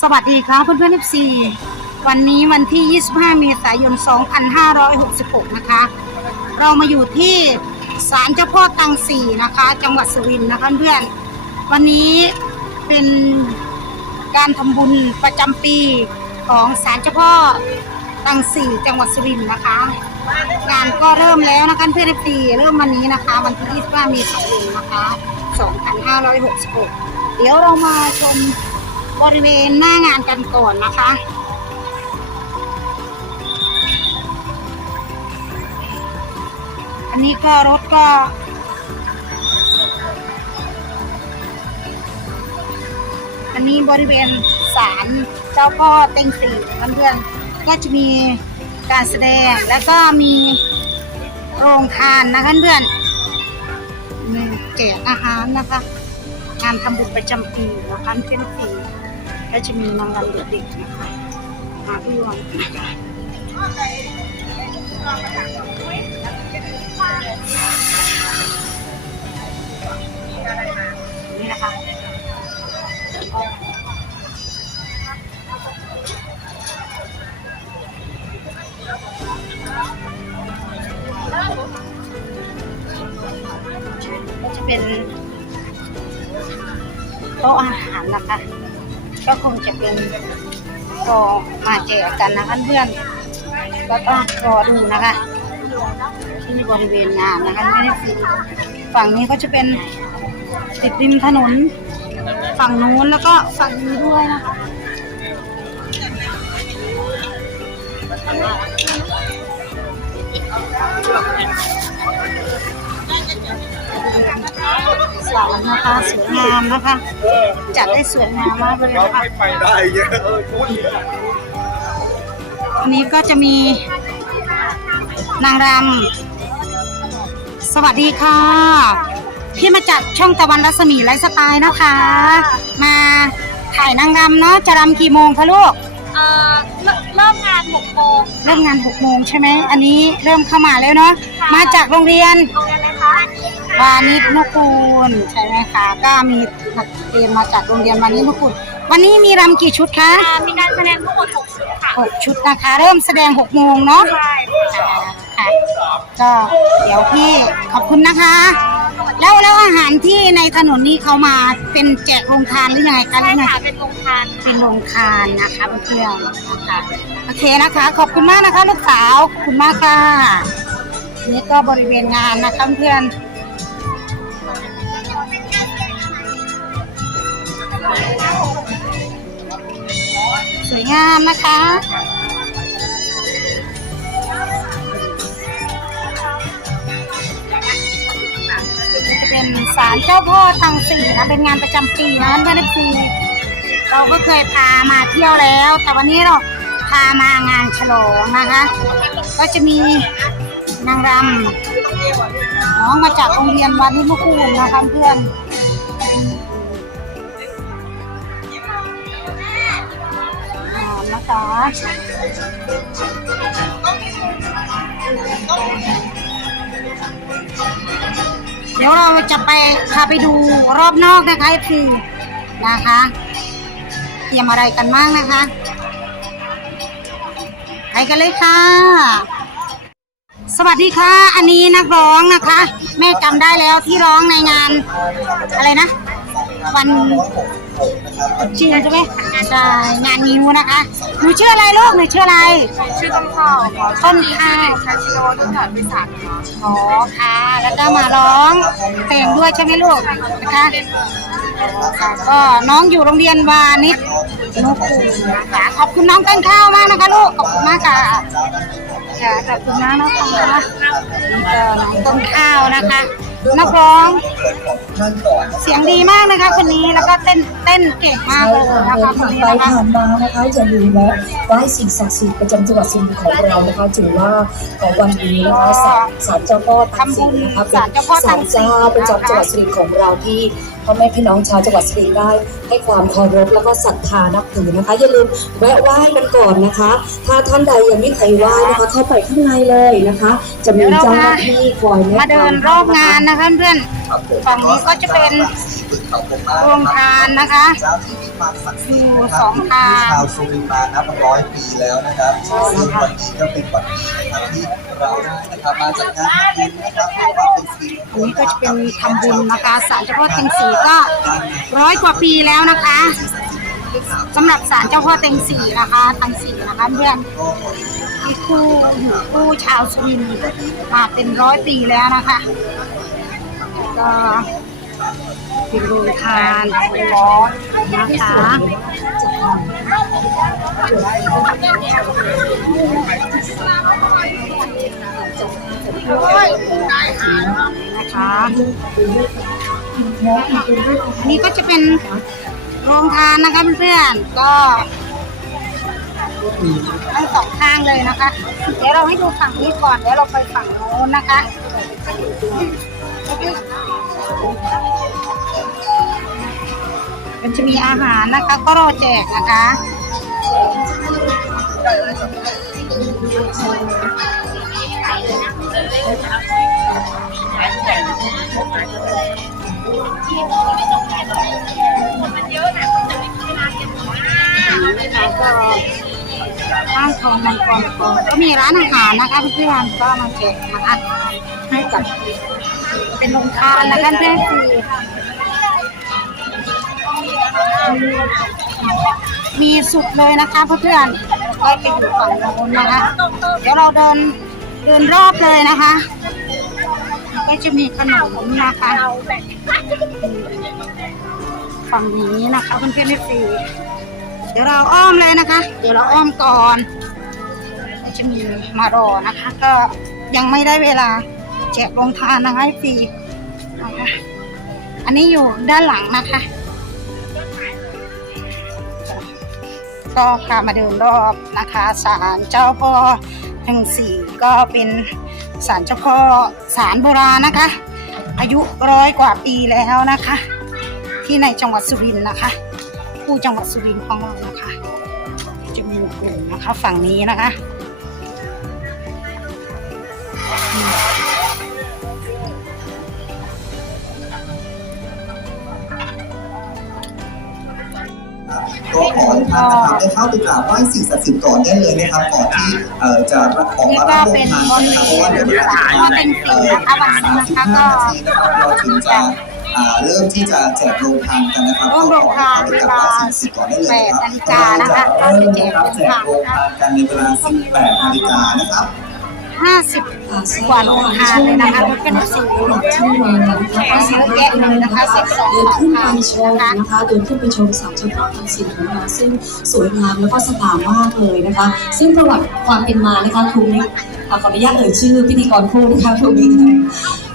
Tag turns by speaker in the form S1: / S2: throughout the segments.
S1: สวัสดีครับเพื่อนๆ FC วันนี้วันที่ 25 เมษายน 2566 นะคะ เรามาอยู่ที่ศาลเจ้าพ่อตังสีนะคะ จังหวัดสุรินทร์นะคะเพื่อน วันนี้เป็นการทำบุญประจำปีของศาลเจ้าพ่อตังสีจังหวัดสุรินทร์นะคะ งานก็เริ่มแล้วนะคะเพื่อนๆ FC เริ่มวันนี้นะคะ วันที่ 25 เมษายนนะคะ 2566 เดี๋ยวเรามาชม บริเวณหน้างานกันก่อนนะคะ อันนี้ก็รถก็อันนี้บริเวณศาลเจ้าพ่อเต็งสี่เพื่อนๆก็จะมีการแสดงแล้วก็มีโรงทานนะคะเพื่อนแจกอาหารนะคะ งานทำบุญประจำปีนะคะเพื่อนปี ก็จะมีนางรำเด็กๆนะคะมาร่วมนี่นะคะก็จะเป็นโต๊ะอาหารนะคะ ก็คงจะเป็นก็มาแจกกันนะคะเพื่อนก็ต้องรอดูนะคะ ที่บริเวณงานนะคะไม่ได้สิฝั่งนี้ก็จะเป็นติดริมถนน ฝั่งนู้นแล้วก็ฝั่งนี้ด้วยนะคะ สารนะคะ สวยงามนะคะ จัดได้สวยงามมากเลย
S2: เรา
S1: นะคะ
S2: ไม่ไปได้เยอะเออพูด
S1: วันนี้ก็จะมีนางรำสวัสดีค่ะพี่มาจากช่องตะวันรัศมีไลฟ์สไตล์นะคะ มาถ่ายนางรำเนาะจะรำกี่โมงคะลูก
S3: เอ่อเริ่มเริ่มงาน6โมง
S1: เริ่มงาน6โมงใช่ไหมอันนี้เริ่มเข้ามาแล้วเนาะมาจากโรงเรียน
S3: โรงเรียนอะไรคะ
S1: วานิชนุกูลใช่ไหมคะก็มีนักเรียนมาจากโรงเรียนวานิชนุกูลวันนี้มีรำกี่ชุดคะ
S3: อ่ามีการแสดงทั้งหมด6ชุดค่ะ
S1: หกชุดนะคะ เริ่มแสดง6โมงเนาะ
S3: ใช่
S1: ค่ะก็เดี๋ยวพี่ขอบคุณนะคะ แล้วแล้วอาหารที่ในถนนนี้เขามาเป็นแจกโรงทานหรือยังไงคะหรื
S3: ใช่
S1: อไง
S3: ค่ะเป็นโรงทาน
S1: เป็นโรงทานนะคะเพื่อนๆนะคะโอเคนะคะ ขอบคุณมากนะคะลูกสาวขอบคุณมากค่ะนี่ก็บริเวณงานนะคะเพื่อน สวยงามนะคะ จะเป็นศาลเจ้าพ่อตังสีนะ เป็นงานประจำปีนะท่านผู้ชมเราก็เคยพามาเที่ยวแล้ว แต่วันนี้เราพามางานฉลองนะคะ ก็จะมีนางรำน้องมาจากโรงเรียนวันนิมุกูลนะคะเพื่อน อ่าเดี๋ยวเราจะไปพาไปดูรอบนอกนะคะเอนะคะ เตรียมอะไรกันบ้างนะคะไปกันเลยค่ะ สวัสดีค่ะ อันนี้นักร้องนะคะ แม่จำได้แล้วที่ร้องในงาน อะไรนะ วัน ชื่อใช่ไหมใช่งานนิ้วนะคะหนูชื่ออะไรลูกหนูชื่ออะไร
S3: ชื่อต้นข้าวค่ะ
S1: ต้นข้าว
S3: ชาชิโร่ต้นหอดวิสาค่ะ
S1: อ๋อค่ะ แล้วก็มาร้องเพลงด้วยใช่ไหมลูกนะคะค่ะก็น้องอยู่โรงเรียนวานิชนุกูลนะคะขอบคุณน้องต้นข้าวมากนะคะลูกขอบคุณมากค่ะค่ะขอบคุณมากนะคะนี่ก็น้องต้นข้าวนะคะนักร้อง เสียงดีมากนะคะคนนี้แล้วก็เต้นเต้นเก่งมากเลยนะคะคนนี้
S4: ไป
S1: นะคะ
S4: ผ่านมานะคะอย่าลืมนะไหว้สิ่งศักดิ์สิทธิ์ประจำจังหวัดสุรินทร์ของเรานะคะถือว่าของวันนี้นะคะศาลศาลเจ้าพ่อตังสิงห์นะคะเป็น
S1: ศาลเจ้าพ่อ
S4: ศา
S1: ตั
S4: ล
S1: งสิง
S4: เจ้า
S1: ห์
S4: ประจำจังหวัดสุรินทร์ของเราที่ พ่อแม่พี่น้องชาวจังหวัดสุรินทร์ได้ ให้ความเคารพแล้วก็ศรัทธานับถือนะคะ อย่าลืมแวะไหว้กันก่อนนะคะ ถ้าท่านใดยังไม่เคยไหว้นะคะ เข้าไปข้างในเลยนะคะ จะมีเจ้าหน้าที่คอยแนะนำ
S1: มาเดินรอบงานนะคะเพื่อนฝั่งนี้ก็จะเป็นโรงทานนะคะ
S2: ปางศักดิ์สิทธิ์
S1: อยู่
S2: นะค
S1: ส
S2: รั
S1: อบงทาง
S2: ชาวสุรินทร์มานับร้อยปีแล้วนะครับซึ่งวันนี้ก็เป็นวันดีนะครับที่เราได้นะครับมาจัดงานทำบุญนะครับเรียกว่าเป็นสิริมงค
S1: อัน
S2: ล
S1: นี้ก็จะเป็นทำบุญนะคะศาลเจ้าพ่อเต็งสีก็ร้อยกว่าปีแล้วนะคะสำหรับศาลเจ้าพ่อเต็งสีนะคะเต็งสีนะคะเพื่อนมีคู่อยู่คู่ชาวสุรินทร์มาเป็นร้อยปีแล้วนะคะก็ เป็นโรงทานนะคะนะคะอันนี้ก็จะเป็นโรงทานนะคะเพื่อนๆก็ทั้งสองข้างเลยนะคะ เดี๋ยวเราให้ดูฝั่งนี้ก่อนเดี๋ยวเราไปฝั่งโน้นนะคะ มันจะมีอาหารนะคะ ก็รอแจกนะคะแล้วก็ข้างทองมังกรทองก็มีร้านอาหารนะคะเพื่อนๆก็มาแจกนะคะให้กับเป็นโรงทานนะคะเพื่อนคือ มีสุดเลยนะคะเพื่อนๆก็ไปอยู่ฝั่งโน้นนะคะ เดี๋ยวเราเดินเดินรอบเลยนะคะ ก็จะมีขนมนะคะฝั่งนี้นะคะเพื่อนๆได้ฟรีเดี๋ยวเราอ้อมเลยนะคะ เดี๋ยวเราอ้อมก่อนก็จะมีมารอนะคะ ก็ยังไม่ได้เวลาแจกโรงทานนะคะให้ฟรีนะคะอันนี้อยู่ด้านหลังนะคะ ก็พามาเดินรอบนะคะศาลเจ้าพ่อแห่งสี่ก็เป็นศาลเจ้าพ่อศาลโบราณนะคะ อายุร้อยกว่าปีแล้วนะคะ ที่ในจังหวัดสุรินทร์นะคะ ผู้จังหวัดสุรินทร์ของเรานะคะ จะมีกลุ่มนะคะฝั่งนี้นะคะ
S2: ก็ขอให้ท่านนะครับได้เข้าไปกราบไหว้สิ่งศักดิ์สิทธิ์ก่อนได้เลยนะครับก่อนที่เอ่อจะออกมารับโรงทานกันนะครับเพราะว่าเดี๋ยวเวลาประมาณเอ่อสามสิบห้านาทีนะครับเราถึงจะอ่าเริ่มที่จะแจกโรงทานกันนะครับ
S1: ร่วมโรงทานเวลา
S2: ก่อนได้เลยนะครับ
S1: 8นาฬิกานะคะ
S2: เราจะเริ่มนะครับแจกโรงทานกันในเวลา 18นาฬิกานะครับ
S1: 50กว่าโรงทานเลยนะคะรถเป็นสี
S4: ที่มานะคะก็สามารถเดินนะคะเดินขึ้นไปชมนะคะเดินขึ้นไปชมสามจังหวัดทางสิ่ของเราซึ่งสวยงามแล้วก็สง่ามากเลยนะคะ ซึ่งประวัติความเป็นมานะคะครูนิกอ่าขออนุญาตเอ่ยชื่อพิธีกรคู่นะคะครูนิก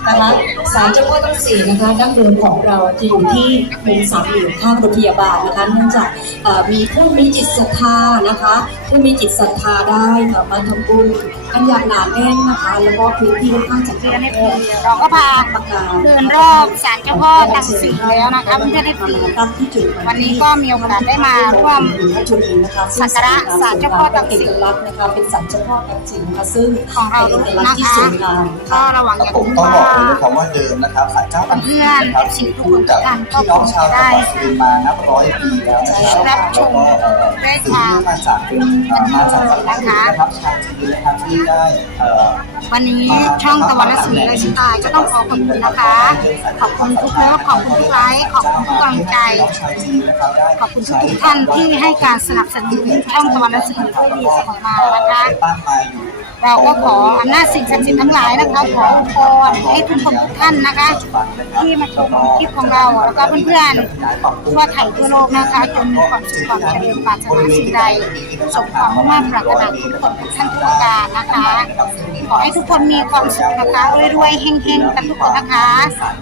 S4: นะคะศาลเจ้าพ่อทั้งสี่นะคะดั้งเดิมของเราจะอยู่ที่เมืองสามเหลี่ยมข้างโรงพยาบาลนะคะเนื่องจากเอ่มีผู้มีจิตศรัทธานะคะผู้มีจิตศรัทธาได้มาทำบุญกันอย่างหนาแน่นนะคะ แล้วก็พื้นที่ค่อนข้างจะ
S1: เดื
S4: แค
S1: อนใน
S4: บ
S1: ปีเราก็พา
S4: ประกาศ
S1: เดินรอบศาลเจ้าพ่อตักสีแล้วนะคะเพื่อนๆได้ฟรี
S4: ตั้งที่จุด
S1: วันนี้ก็มีโอกาสได้มาร่วม
S4: จุดนี้นะคะ
S1: สักการะศาลเจ้าพ่อตักสิน
S4: เอกลักษณ์นะคะเป็นศาลเจ้าพ่อตักสินนะคะซึ่ง
S1: ของเรา
S4: เป็นเอกลักษณ์ที่สวยงามนะ
S1: ก็
S4: คะ
S1: ระวังอย่า
S2: ผม
S1: ลืม
S2: ต้อง
S1: ว่า
S2: บอกเลยนะครับว่าเดิมนะครับศาลเจ้าตักสินนะครับอยู่คู่กับพี่น้องชาวจังหวัดสุรินทร์มานับร้อยปีแล้วนะครับแล้วก็เอ่อสืบเนื่องมาจากเป็นเอ่อมาจากบรรพบุรุษนะครับชาวจีนนะครับที่ได้เอ่อ
S1: วันนี้ช่องตะวันละสีไลฟ์สไตล์ก็ต้องขอขอบคุณนะคะ ขอบคุณทุกเลิฟขอบคุณทุกไลค์ขอบคุณทุกกำลังใจ ขอบคุณทุกท่านที่ให้การสนับสนุนช่องตะวันละสีด้วยดีเสมอมานะคะ เราก็ขออำนาจสิ่งศักดิ์สิทธิ์ทั้งหลายนะคะขอพรให้ทุกคนทุกท่านนะคะ ที่มาชมคลิปของเราแล้วก็เพื่อนๆทั่วไทยทั่วโลกนะคะจงมีความสุขความเจริญปรารถนาสิ่งใดสมความมุ่งมั่นปรารถนาทุกคนทุกท่านทุกประการนะคะ ขอให้ทุกคนมีความสุขนะคะรวยๆเฮงๆกันทุกคนนะคะ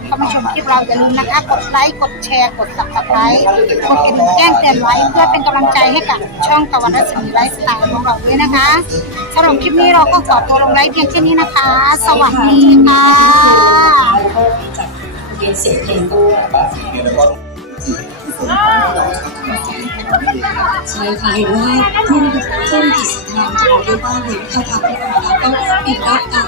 S1: เข้ามาชมคลิปเราอย่าลืมนะคะกดไลค์กดแชร์กดสับสไครต์กดกระดิ่งแจ้งเตือนไว้เพื่อเป็นกำลังใจให้กับช่องตะวันรัศมีไลฟ์สไตล์ของเราด้วยนะคะ สำหรับคลิปนี้เราก็ขอตัวลงไลฟ์เพียงแค่นี้นะคะ สวัสดีค่ะ
S4: แล้วก็จัดเรียนเสียงเพลงด้วย
S2: บ้าเดียวแล้วก็จีบที่คนของพี่น้องชาวจังหวัดสุรินทร์ของเรานี่เองนะครับ
S4: ใช่ค่ะเห็นว่าเพิ่มเพิ่มจิตศรัทธาจะบอกได้ว่าเห็นเข้าพักที่นะคะก็ปิดรับการ